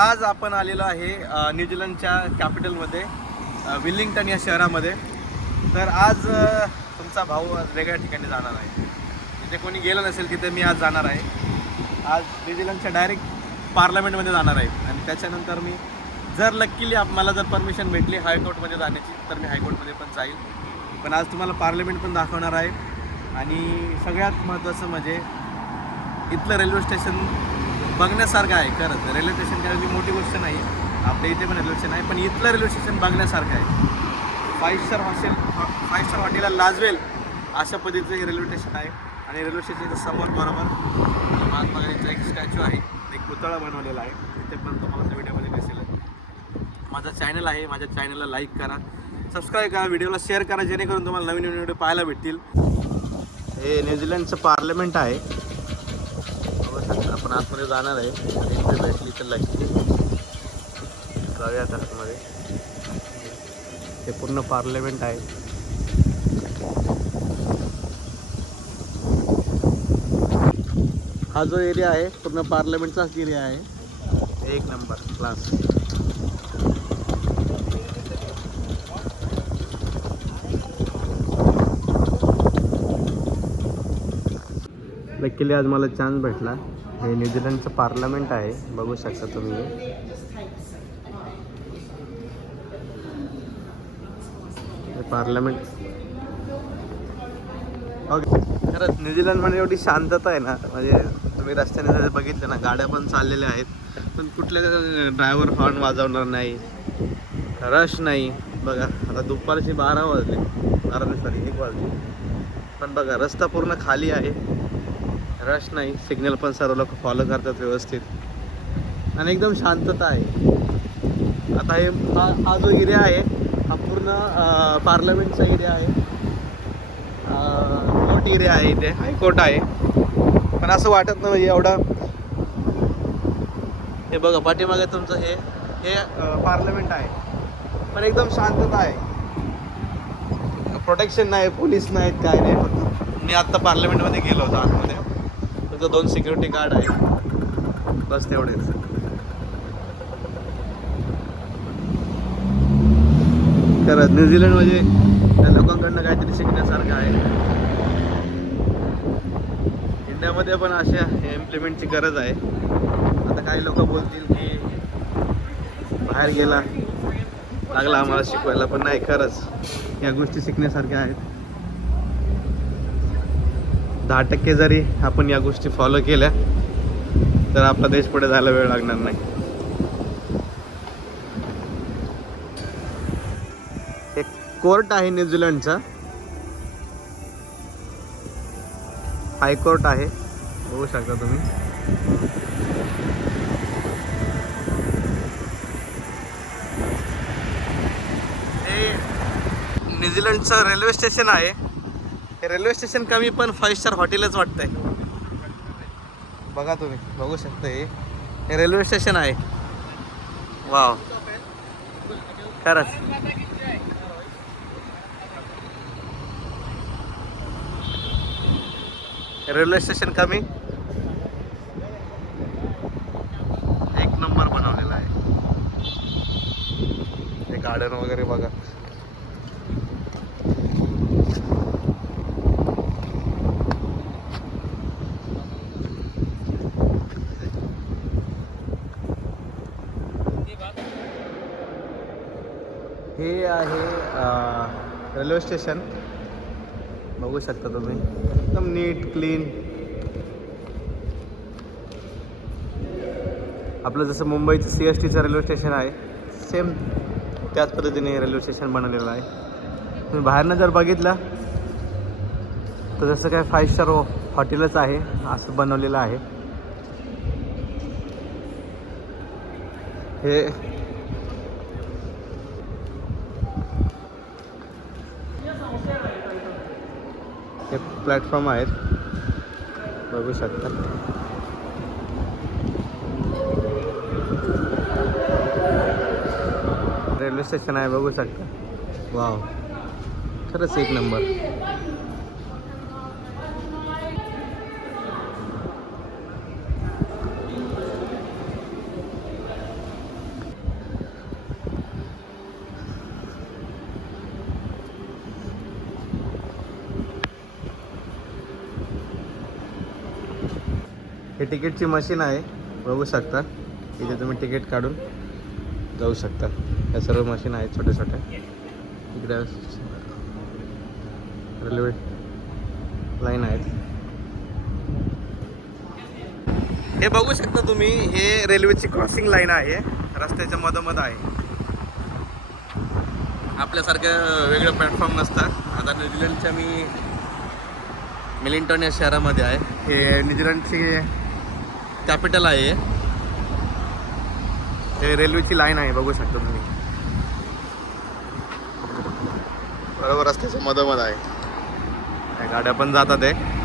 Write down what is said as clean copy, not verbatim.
आज आपण आलेलो आहे न्यूझीलंडच्या कॅपिटलमध्ये विलिंग्टन या शहरामध्ये. तर आज तुमचा भाऊ आज वेगळ्या ठिकाणी जाणार आहे. तिथे कोणी गेलं नसेल तिथे मी आज जाणार आहे. आज न्यूझीलंडच्या डायरेक्ट पार्लमेंटमध्ये जाणार आहे आणि त्याच्यानंतर मी जर लक्कीली मला जर परमिशन भेटली हायकोर्टमध्ये जाण्याची तर मी हायकोर्टमध्ये पण जाईल. पण आज तुम्हाला पार्लमेंट पण दाखवणार आहे. आणि सगळ्यात महत्त्वाचं म्हणजे इथलं रेल्वे स्टेशन बघण्यासारखं आहे. खरंच रेल्वे स्टेशन काही मोठी गोष्ट नाही, आपल्या इथे पण रेल्वे स्टेशन आहे, पण इथलं रेल्वे स्टेशन बघण्यासारखं आहे. 5 स्टार हॉटेलला लाजवेल अशा पद्धतीचं हे रेल्वे स्टेशन आहे. आणि रेल्वे स्टेशनच्या समोर बरोबर महात्मा गांधीचा एक स्टॅच्यू आहे, एक पुतळा बनवलेला आहे. तिथे पण तुम्हाला त्या व्हिडिओमध्ये दिसेल. माझा चॅनल आहे, माझ्या चॅनलला लाईक करा, सबस्क्राईब करा, व्हिडिओला शेअर करा, जेणेकरून तुम्हाला नवीन व्हिडिओ पाहायला भेटतील. हे न्यूझीलंडचं पार्लमेंट आहे. आपण आतमध्ये जाणार आहे. एंट्री भेटली तर लागली जाऊयात आतमध्ये. हे पूर्ण पार्लमेंट आहे. हा जो एरिया आहे पूर्ण पार्लमेंटचाच एरिया आहे. एक नंबर क्लास. लकीली आज मला चान्स भेटला. हे न्यूझीलंडचं पार्लमेंट आहे, बघू शकता तुम्ही. हे पार्लमेंट ओके. खरंच न्यूझीलंडमध्ये एवढी शांतता आहे ना, म्हणजे तुम्ही रस्त्याने जर बघितलं ना, गाड्या पण चाललेल्या आहेत, पण कुठल्या ड्रायव्हर हॉर्न वाजवणार नाही, रश नाही. बघा आता दुपारचे 12 वाजले, 1 वाजले, पण बघा रस्ता पूर्ण खाली आहे, रश नाही. सिग्नल पण सर्व लोक फॉलो करतात व्यवस्थित आणि एकदम शांतता आहे. आता हे हा जो एरिया आहे हा पूर्ण पार्लमेंटचा एरिया आहे. कोर्ट एरिया आहे, इथे हायकोर्ट आहे. पण असं वाटत नाही एवढा. हे बघा पाठीमागे तुमचं हे पार्लमेंट आहे, पण एकदम शांतता आहे. प्रोटेक्शन नाही, पोलीस नाहीत, काय नाही. फक्त मी आत्ता पार्लमेंटमध्ये गेलो होतो आतमध्ये, फक्त 2 सिक्युरिटी गार्ड आहेत, बस तेवढेच. खरंच न्यूझीलंड म्हणजे त्या लोकांकडनं काहीतरी शिकण्यासारखं आहे. इंडियामध्ये पण अशा इम्प्लिमेंटची गरज आहे. आता काही लोक बोलतील की बाहेर गेला लागला आम्हाला शिकवायला, पण नाही, खरंच या गोष्टी शिकण्यासारख्या आहेत. 10% जरी आपण या गोष्टी फॉलो केल्या तर आपला देश पुढे जायला वेळ लागणार नाही. एक कोर्ट आहे न्यूझीलंडचा, हायकोर्ट आहे, बघू शकता तुम्ही. हे न्यूझीलंडचं रेल्वे स्टेशन आहे. हे रेल्वे स्टेशन कमी पण 5 स्टार हॉटेलच वाटतंय. बघा तुम्ही, बघू शकता. हे रेल्वे स्टेशन आहे. वाव, खरंच रेल्वे स्टेशन कमी एक नंबर बनवलेला आहे. हे गार्डन वगैरे बघा. हे आहे रेल्वे स्टेशन, बघू शकता तुम्ही. एकदम नीट क्लीन. आपलं जसं मुंबईचं CSTचं रेल्वे स्टेशन आहे, सेम त्याच पद्धतीने रेल्वे स्टेशन बनवलेलं आहे. तुम्ही बाहेरनं जर बघितलं तर जसं काय 5 स्टार हॉटेलच आहे असं बनवलेलं आहे. हे प्लॅटफॉर्म आहेत, बघू शकता. रेल्वे स्टेशन आहे, बघू शकता. वाव, खरंच एक नंबर. तिकीटची मशीन आहे, बघू शकता. इथे तुम्ही तिकीट काढून जाऊ शकता. या सर्व मशीन आहेत छोट्या छोट्या. इकडे रेल्वे लाईन आहेत. हे बघू शकता तुम्ही, हे रेल्वेची क्रॉसिंग लाईन आहे, रस्त्याच्या मधोमध आहे. आपल्यासारखं वेगळं प्लॅटफॉर्म नसतं. आता न्यूझीलंडच्या मी मिलिंटन या शहरामध्ये आहे. हे न्यूझीलंडची कॅपिटल आहे. हे रेल्वेची लाईन आहे, बघू शकता तुम्ही. बरोबर रस्त्याच्या मधोमध आहे. गाड्या पण जातात आहे.